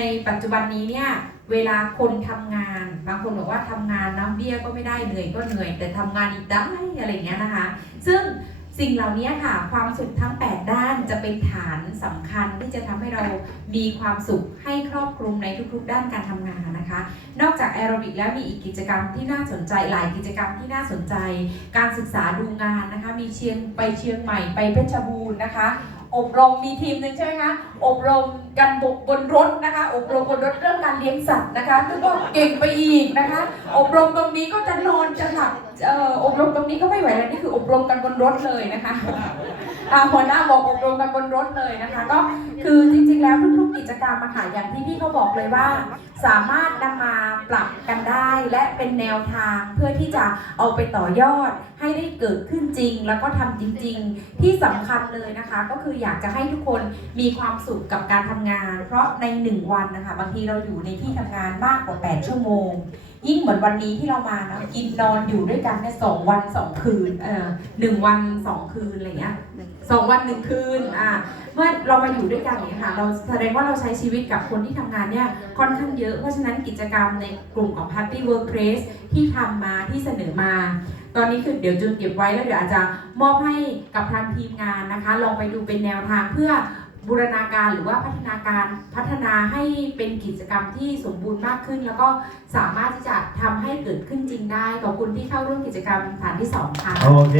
ในปัจจุบันนี้เนี่ยเวลาคนทำงานบางคนบอกว่าทำงานน้ำเบี้ยก็ไม่ได้เหนื่อยก็เหนื่อย แต่ทำงานอีกได้อะไรเงี้ยนะคะ ซึ่งสิ่งเหล่านี้ค่ะ ความสุขทั้ง 8 ด้านจะเป็นฐานสำคัญที่จะทำให้เรามีความสุขให้ครอบคลุมในทุกๆ ด้านการทำงานนะคะ นอกจากแอโรบิกแล้วมีอีกกิจกรรมที่น่าสนใจหลายกิจกรรมที่น่าสนใจ การศึกษาดูงานนะคะ มีเชียงไปเชียงใหม่ไปเพชรบูรณ์นะคะ อบรมมีทีมหนึ่งใช่ไหมคะอบรมกันบกบนรถนะคะ อบรมบนรถเรื่องการเลี้ยงสัตว์นะคะซึ่งก็เก่งไปอีกนะคะ อบรมตรงนี้ก็จะนอนจะหลับอบรมตรงนี้ก็ไม่ไหวแล้วนี่คืออบรมกันบนรถเลยนะคะหัวหน้าบอกอบรมกันบนรถเลยนะคะ ก็คือจริงๆแล้วทุกๆกิจกรรมอะค่ะอย่างที่พี่เขาบอกเลยว่า สามารถนำมาปรับกันได้ และเป็นแนวทางเพื่อที่จะเอาไปต่อยอด ได้เกิดขึ้นจริง แล้วก็ทำจริง ๆ ที่สำคัญเลยนะคะ ก็คืออยากจะให้ทุกคนมีความสุขกับการทำงาน เพราะในหนึ่งวันนะคะ บางทีเราอยู่ในที่ทำงานมากกว่า 8 ชั่วโมง ยิ่งเหมือนวันนี้ที่เรามานะกินนอนอยู่ด้วยกันเนี่ยสองวันสองคืนเอ่อหนึ่งวันสองคืนอะไรเงี้ยสองวันหนึ่งคืนอ่าเมื่อเรามาอยู่ด้วยกันเนี่ยค่ะเราแสดงว่าเราใช้ชีวิตกับคนที่ทำงานเนี่ยค่อนข้างเยอะ เพราะฉะนั้นกิจกรรมในกลุ่มของ Happy Workplace ที่ทำมาที่เสนอมา ตอนนี้คือเดี๋ยวจุนเก็บไว้แล้วเดี๋ยวอาจจะมอบให้กับทางทีมงานนะคะลองไปดูเป็นแนวทางเพื่อบูรณาการหรือว่าพัฒนาการพัฒนาให้เป็นกิจกรรมที่สมบูรณ์มากขึ้น แล้วก็สามารถที่จะทำให้เกิดขึ้นจริงได้ขอบคุณที่เข้าร่วมกิจกรรมฐานที่สองค่ะโอเค